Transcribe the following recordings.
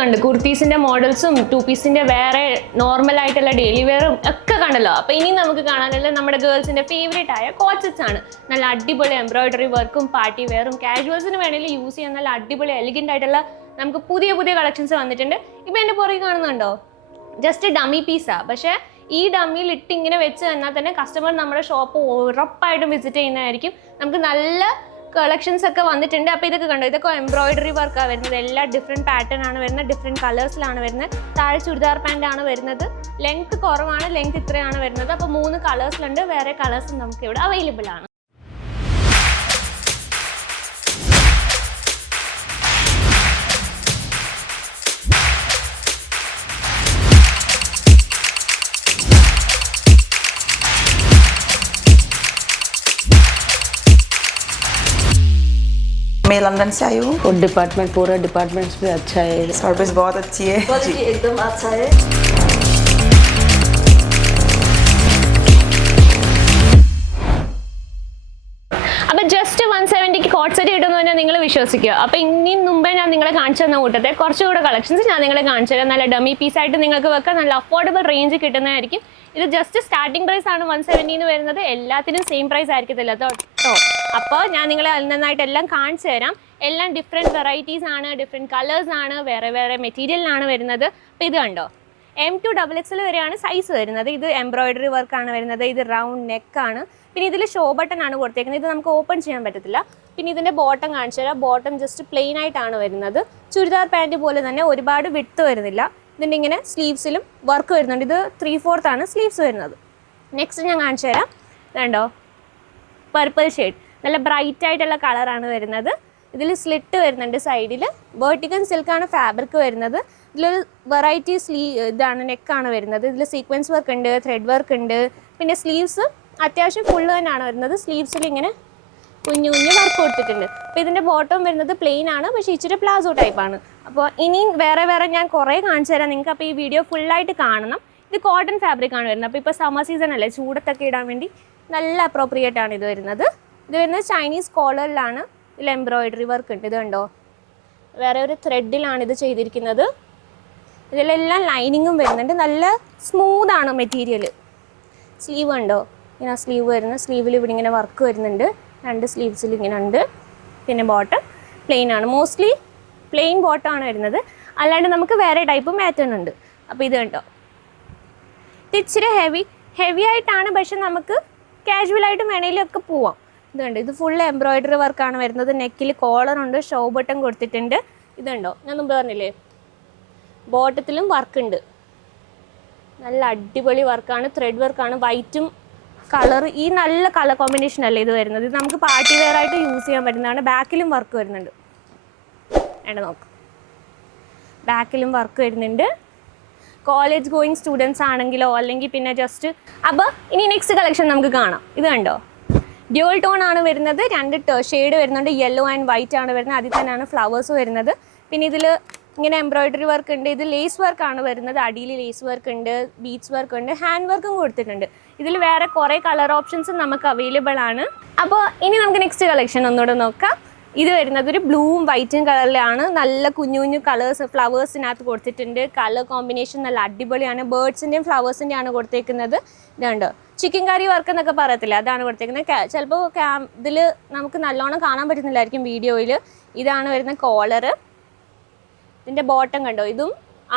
കണ്ട് കുർത്തീസിന്റെ മോഡൽസും ടു പീസിന്റെ വേറെ നോർമൽ ആയിട്ടുള്ള ഡെയിലി വെയറും ഒക്കെ കണ്ടല്ലോ. അപ്പോൾ ഇനി നമുക്ക് കാണാനുള്ള നമ്മുടെ ഗേൾസിന്റെ ഫേവറേറ്റ് ആയ കോച്ചസ് ആണ്. നല്ല അടിപൊളി എംബ്രോയിഡറി വർക്കും പാർട്ടി വെയറും കാഷ്വൽസിന് വേണമെങ്കിൽ യൂസ് ചെയ്യാൻ നല്ല അടിപൊളി എലിഗന്റ് ആയിട്ടുള്ള നമുക്ക് പുതിയ പുതിയ കളക്ഷൻസ് വന്നിട്ടുണ്ട്. ഇപ്പൊ എന്റെ പുറകെ കാണുന്നുണ്ടോ, ജസ്റ്റ് ഡമ്മി പീസാ. പക്ഷേ ഈ ഡമ്മിയിൽ ഇട്ട് ഇങ്ങനെ വെച്ച് തന്നാൽ തന്നെ കസ്റ്റമർ നമ്മുടെ ഷോപ്പ് ഉറപ്പായിട്ടും വിസിറ്റ് ചെയ്യുന്നതായിരിക്കും. നമുക്ക് നല്ല കളക്ഷൻസ് ഒക്കെ വന്നിട്ടുണ്ട്. അപ്പോൾ ഇതൊക്കെ കണ്ടോ, ഇതൊക്കെ എംബ്രോയിഡറി വർക്കാണ് വരുന്നത്. എല്ലാ ഡിഫറെൻറ്റ് പാറ്റേൺ ആണ് വരുന്നത്, ഡിഫറെൻറ്റ് കളേഴ്സിലാണ് വരുന്നത്. താഴെ ചുരിദാർ പാൻ്റ് ആണ് വരുന്നത്. ലെങ്ത് കുറവാണ്, ലെങ്ത് ഇത്രയാണ് വരുന്നത്. അപ്പോൾ 3 കളേഴ്സിലുണ്ട്. വേറെ കളേഴ്സും നമുക്ക് ഇവിടെ അവൈലബിൾ ആണ്. मैं लंदन से आई हूँ और डिपार्टमेंट पूरा डिपार्टमेंट्स भी अच्छा है, सर्विस बहुत अच्छी है जी एकदम अच्छा है. അപ്പോൾ ജസ്റ്റ് 170 കോട്ട് സെറ്റ് കിട്ടുമെന്ന് പറഞ്ഞാൽ നിങ്ങൾ വിശ്വസിക്കുക. അപ്പോൾ ഇനി മുമ്പേ ഞാൻ നിങ്ങളെ കാണിച്ചു തന്ന കൂട്ടത്തെ കുറച്ചുകൂടെ കളക്ഷൻസ് ഞാൻ നിങ്ങളെ കാണിച്ചു തരാം. നല്ല ഡമ്മി പീസായിട്ട് നിങ്ങൾക്ക് വെക്കാൻ നല്ല അഫോർഡബിൾ റേഞ്ച് കിട്ടുന്നതായിരിക്കും. ഇത് ജസ്റ്റ് സ്റ്റാർട്ടിംഗ് പ്രൈസ് ആണ് 170 വരുന്നത്. എല്ലാത്തിനും സെയിം പ്രൈസ് ആയിരിക്കത്തില്ല കേട്ടോ. അപ്പോൾ ഞാൻ നിങ്ങളെ അതിൽ നിന്നായിട്ട് എല്ലാം കാണിച്ചു തരാം. എല്ലാം ഡിഫറെൻറ്റ് വെറൈറ്റീസ് ആണ്, ഡിഫറെൻറ്റ് കളേഴ്സ് ആണ്, വേറെ വേറെ മെറ്റീരിയലിനാണ് വരുന്നത്. അപ്പോൾ ഇത് കണ്ടോ, M2XXL വരെയാണ് സൈസ് വരുന്നത്. ഇത് എംബ്രോയിഡറി വർക്കാണ് വരുന്നത്. ഇത് റൗണ്ട് നെക്കാണ്. പിന്നെ ഇതിൽ ഷോ ബട്ടൺ ആണ് കൊടുത്തേക്കുന്നത്. ഇത് നമുക്ക് ഓപ്പൺ ചെയ്യാൻ പറ്റത്തില്ല. പിന്നെ ഇതിൻ്റെ ബോട്ടം കാണിച്ചു തരാം. ബോട്ടം ജസ്റ്റ് പ്ലെയിൻ ആയിട്ടാണ് വരുന്നത്. ചുരിദാർ പാൻറ്റ് പോലെ തന്നെ ഒരുപാട് വിട്ട് വരുന്നില്ല. ഇതിൻ്റെ ഇങ്ങനെ സ്ലീവ്സിലും വർക്ക് വരുന്നുണ്ട്. ഇത് 3/4 ആണ് സ്ലീവ്സ് വരുന്നത്. നെക്സ്റ്റ് ഞാൻ കാണിച്ചു തരാം. ഇതുണ്ടോ, പർപ്പിൾ ഷെയ്ഡ്, നല്ല ബ്രൈറ്റ് ആയിട്ടുള്ള കളറാണ് വരുന്നത്. ഇതിൽ സ്ലിറ്റ് വരുന്നുണ്ട് സൈഡിൽ. വേർട്ടിക്കൽ സിൽക്കാണ് ഫാബ്രിക് വരുന്നത്. ഇതിലൊരു വെറൈറ്റി ഇതാണ് നെക്കാണ് വരുന്നത്. ഇതിൽ സീക്വൻസ് വർക്ക് ഉണ്ട്, ത്രെഡ് വർക്ക് ഉണ്ട്. പിന്നെ സ്ലീവ്സ് അത്യാവശ്യം ഫുള്ള് തന്നെയാണ് വരുന്നത്. സ്ലീവ്സിൽ ഇങ്ങനെ കുഞ്ഞു കുഞ്ഞു വർക്ക് കൊടുത്തിട്ടുണ്ട്. അപ്പോൾ ഇതിൻ്റെ ബോട്ടം വരുന്നത് പ്ലെയിൻ ആണ്, പക്ഷേ ഇച്ചിരി പ്ലാസോ ടൈപ്പാണ്. അപ്പോൾ ഇനിയും വേറെ വേറെ ഞാൻ കുറേ കാണിച്ചു തരാം നിങ്ങൾക്ക്. അപ്പോൾ ഈ വീഡിയോ ഫുള്ളായിട്ട് കാണണം. ഇത് കോട്ടൺ ഫാബ്രിക് ആണ് വരുന്നത്. അപ്പോൾ ഇപ്പോൾ സമ്മർ സീസൺ അല്ലേ, ചൂടത്തൊക്കെ ഇടാൻ വേണ്ടി നല്ല അപ്രോപ്രിയേറ്റ് ആണ് ഇത് വരുന്നത്. ഇത് വരുന്നത് ചൈനീസ് കോളറിലാണ്. ഇതിൽ എംബ്രോയിഡറി വർക്ക് ഉണ്ട്. ഇത് കണ്ടോ, വേറെ ഒരു ത്രെഡിലാണ് ഇത് ചെയ്തിരിക്കുന്നത്. ഇതിലെല്ലാം ലൈനിങ്ങും വരുന്നുണ്ട്. നല്ല സ്മൂത്താണ് മെറ്റീരിയൽ. സ്ലീവ് ഉണ്ടോ, ഇങ്ങനെ സ്ലീവ് വരുന്നത്. സ്ലീവിൽ ഇവിടെ ഇങ്ങനെ വർക്ക് വരുന്നുണ്ട്. 2 സ്ലീവ്സിൽ ഇങ്ങനെ ഉണ്ട്. പിന്നെ ബോട്ടം പ്ലെയിൻ ആണ്. മോസ്റ്റ്ലി പ്ലെയിൻ ബോട്ടം ആണ് വരുന്നത്. അല്ലാണ്ട് നമുക്ക് വേറെ ടൈപ്പ് പാറ്റേൺ ഉണ്ട്. അപ്പോൾ ഇത് കണ്ടോ, ഇത് ഇച്ചിരി ഹെവി ആയിട്ടാണ്, പക്ഷെ നമുക്ക് കാഷ്വലായിട്ടും വേണമെങ്കിലൊക്കെ പോവാം. ഇത് കണ്ടോ, ഇത് ഫുൾ എംബ്രോയിഡറി വർക്കാണ് വരുന്നത്. നെക്കിൽ കോളറുണ്ട്, ഷോ ബട്ടൺ കൊടുത്തിട്ടുണ്ട്. ഇതുണ്ടോ, ഞാൻ മുമ്പ് പറഞ്ഞില്ലേ, ബോട്ടത്തിലും വർക്കുണ്ട്. നല്ല അടിപൊളി വർക്കാണ്, ത്രെഡ് വർക്കാണ്. വൈറ്റും കളർ, ഈ നല്ല കളർ കോമ്പിനേഷൻ അല്ലേ ഇത് വരുന്നത്. ഇത് നമുക്ക് പാർട്ടി വെയർ ആയിട്ട് യൂസ് ചെയ്യാൻ പറ്റുന്നതാണ്. ബാക്കിലും വർക്ക് വരുന്നുണ്ട്. നോക്കാം, ബാക്കിലും വർക്ക് വരുന്നുണ്ട്. കോളേജ് ഗോയിങ് സ്റ്റുഡൻസ് ആണെങ്കിലോ അല്ലെങ്കിൽ പിന്നെ ജസ്റ്റ്. അപ്പോൾ ഇനി നെക്സ്റ്റ് കളക്ഷൻ നമുക്ക് കാണാം. ഇത് കണ്ടോ, ഡ്യുവൽ ടോൺ ആണ് വരുന്നത്. 2 ഷെയ്ഡ് വരുന്നുണ്ട്. യെല്ലോ ആൻഡ് വൈറ്റ് ആണ് വരുന്നത്. അതിൽ തന്നെയാണ് ഫ്ലവേഴ്സ് വരുന്നത്. പിന്നെ ഇതിൽ ഇങ്ങനെ എംബ്രോയിഡറി വർക്ക് ഉണ്ട്. ഇത് ലേസ് വർക്കാണ് വരുന്നത്. അടിയിൽ ലേസ് വർക്ക് ഉണ്ട്, ബീഡ്സ് വർക്ക് ഉണ്ട്, ഹാൻഡ് വർക്കും കൊടുത്തിട്ടുണ്ട്. ഇതിൽ വേറെ കുറേ കളർ ഓപ്ഷൻസും നമുക്ക് അവൈലബിൾ ആണ്. അപ്പോൾ ഇനി നമുക്ക് നെക്സ്റ്റ് കളക്ഷൻ ഒന്നുകൂടെ നോക്കാം. ഇത് വരുന്നത് ഒരു ബ്ലൂവും വൈറ്റും കളറിലാണ്. നല്ല കുഞ്ഞു കുഞ്ഞു കളേഴ്സ് ഫ്ലവേഴ്സിനകത്ത് കൊടുത്തിട്ടുണ്ട്. കളർ കോമ്പിനേഷൻ നല്ല അടിപൊളിയാണ്. ബേർഡ്സിൻ്റെയും ഫ്ലവേഴ്സിൻ്റെയും ആണ് കൊടുത്തേക്കുന്നത്. ഇതുണ്ട് ചിക്കൻ കറി വർക്ക് എന്നൊക്കെ പറയത്തില്ല, അതാണ് കൊടുത്തേക്കുന്നത്. ചിലപ്പോൾ ഇതിൽ നമുക്ക് നല്ലോണം കാണാൻ പറ്റുന്നില്ലായിരിക്കും വീഡിയോയിൽ. ഇതാണ് വരുന്ന കോളറ്. ഇതിൻ്റെ ബോട്ടം കണ്ടോ, ഇതും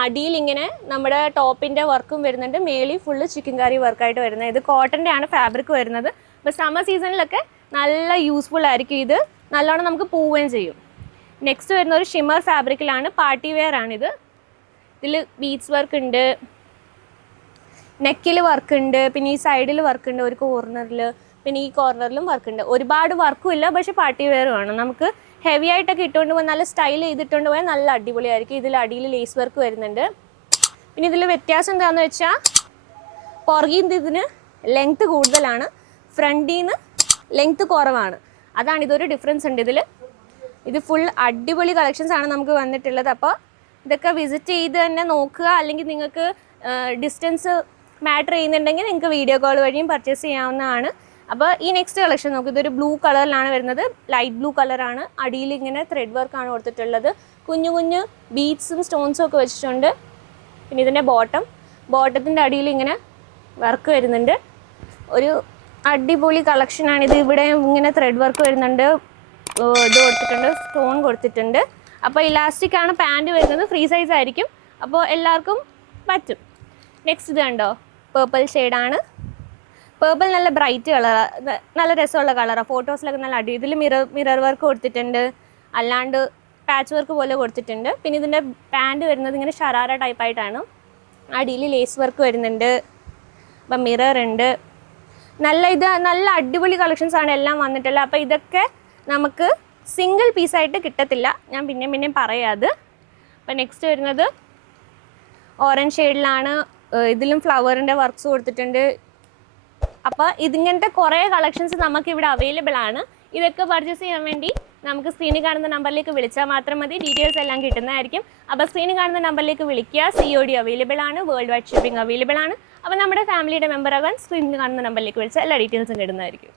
അടിയിൽ ഇങ്ങനെ നമ്മുടെ ടോപ്പിൻ്റെ വർക്കും വരുന്നുണ്ട്. മേളിൽ ഫുള്ള് ചിക്കൻ കറി വർക്കായിട്ട് വരുന്നത്. ഇത് കോട്ടൻ്റെ ആണ് ഫാബ്രിക് വരുന്നത്. അപ്പോൾ സമ്മർ സീസണിലൊക്കെ നല്ല യൂസ്ഫുൾ ആയിരിക്കും. ഇത് നല്ലോണം നമുക്ക് പോവുകയും ചെയ്യും. നെക്സ്റ്റ് വരുന്ന ഒരു ഷിമ്മർ ഫാബ്രിക്കിലാണ്. പാർട്ടി വെയർ ആണിത്. ഇതിൽ ബീഡ്സ് വർക്ക് ഉണ്ട്, നെക്കിൽ വർക്ക് ഉണ്ട്, പിന്നെ ഈ സൈഡിൽ വർക്ക് ഉണ്ട് ഒരു കോർണറിൽ, പിന്നെ ഈ കോർണറിലും വർക്ക് ഉണ്ട്. ഒരുപാട് വർക്കും ഇല്ല, പക്ഷേ പാർട്ടി വെയറും ആണ്. നമുക്ക് ഹെവി ആയിട്ടൊക്കെ ഇട്ടുകൊണ്ട് പോയി നല്ല സ്റ്റൈൽ ചെയ്തിട്ടുകൊണ്ട് പോയാൽ നല്ല അടിപൊളിയായിരിക്കും. ഇതിൽ അടിയിൽ ലേസ് വർക്ക് വരുന്നുണ്ട്. പിന്നെ ഇതിൽ വ്യത്യാസം എന്താണെന്ന് വെച്ചാൽ പുറകിൽ ഇതിന് ലെങ്ത്ത് കൂടുതലാണ്, ഫ്രണ്ടിൽ നിന്ന് ലെങ്ത്ത് കുറവാണ്. അതാണ് ഇതൊരു ഡിഫറൻസ് ഉണ്ട് ഇതിൽ. ഇത് ഫുൾ അടിപൊളി കളക്ഷൻസ് ആണ് നമുക്ക് വന്നിട്ടുള്ളത്. അപ്പോൾ ഇതൊക്കെ വിസിറ്റ് ചെയ്ത് തന്നെ നോക്കുക. അല്ലെങ്കിൽ നിങ്ങൾക്ക് ഡിസ്റ്റൻസ് മാറ്റർ ചെയ്യുന്നുണ്ടെങ്കിൽ നിങ്ങൾക്ക് വീഡിയോ കോൾ വഴിയും പർച്ചേസ് ചെയ്യാവുന്നതാണ്. അപ്പോൾ ഈ നെക്സ്റ്റ് കളക്ഷൻ നോക്കും, ഇതൊരു ബ്ലൂ കളറിലാണ് വരുന്നത്, ലൈറ്റ് ബ്ലൂ കളറാണ്. അടിയിൽ ഇങ്ങനെ ത്രെഡ് വർക്കാണ് കൊടുത്തിട്ടുള്ളത്, കുഞ്ഞു കുഞ്ഞു ബീഡ്സും സ്റ്റോൺസും ഒക്കെ വെച്ചിട്ടുണ്ട്. പിന്നെ ഇതിൻ്റെ ബോട്ടത്തിൻ്റെ അടിയിൽ ഇങ്ങനെ വർക്ക് വരുന്നുണ്ട്. ഒരു അടിപൊളി കളക്ഷനാണിത്. ഇവിടെ ഇങ്ങനെ ത്രെഡ് വർക്ക് വരുന്നുണ്ട്, ഇത് കൊടുത്തിട്ടുണ്ട്, സ്റ്റോൺ കൊടുത്തിട്ടുണ്ട്. അപ്പോൾ ഇലാസ്റ്റിക് ആണ് പാൻറ് വരുന്നത്, ഫ്രീ സൈസ് ആയിരിക്കും, അപ്പോൾ എല്ലാവർക്കും പറ്റും. നെക്സ്റ്റ് ഇത് കണ്ടോ, പേർപ്പിൾ ഷെയ്ഡാണ്. പേർപ്പിൾ നല്ല ബ്രൈറ്റ് കളറാണ്, നല്ല രസമുള്ള കളറാണ്. ഫോട്ടോസിലൊക്കെ നല്ല അടി. ഇതിൽ മിറർ വർക്ക് കൊടുത്തിട്ടുണ്ട്, അല്ലാണ്ട് പാച്ച് വർക്ക് പോലെ കൊടുത്തിട്ടുണ്ട്. പിന്നെ ഇതിൻ്റെ പാൻറ് വരുന്നത് ഇങ്ങനെ ഷറാറ ടൈപ്പായിട്ടാണ്. അടിയിൽ ലേസ് വർക്ക് വരുന്നുണ്ട്, അപ്പം മിറർ ഉണ്ട്. നല്ല അടിപൊളി കളക്ഷൻസ് ആണ് എല്ലാം വന്നിട്ടുള്ളത്. അപ്പോൾ ഇതൊക്കെ നമുക്ക് സിംഗിൾ പീസായിട്ട് കിട്ടത്തില്ല, ഞാൻ പിന്നെയും പറയാത്. അപ്പം നെക്സ്റ്റ് വരുന്നത് ഓറഞ്ച് ഷെയ്ഡിലാണ്, ഇതിലും ഫ്ലവറിൻ്റെ വർക്ക്സ് കൊടുത്തിട്ടുണ്ട്. അപ്പോൾ ഇതിങ്ങനത്തെ കുറേ കളക്ഷൻസ് നമുക്കിവിടെ അവൈലബിൾ ആണ്. ഇതൊക്കെ പർച്ചേസ് ചെയ്യാൻ വേണ്ടി നമുക്ക് സ്ക്രീനിൽ കാണുന്ന നമ്പറിലേക്ക് വിളിച്ചാൽ മാത്രം മതി, ഡീറ്റെയിൽസ് എല്ലാം കിട്ടുന്നതായിരിക്കും. അപ്പോൾ സ്ക്രീനിൽ കാണുന്ന നമ്പറിലേക്ക് വിളിക്കുക. COD അവൈലബിൾ ആണ്, വേൾഡ് വൈഡ് ഷിപ്പിംഗ് അവൈലബിൾ ആണ്. അപ്പോൾ നമ്മുടെ ഫാമിലിയുടെ മെമ്പർ ആകാൻ സ്ക്രീനിൽ കാണുന്ന നമ്പറിലേക്ക് വിളിച്ചാൽ എല്ലാ ഡീറ്റെയിൽസും കിട്ടുന്നതായിരിക്കും.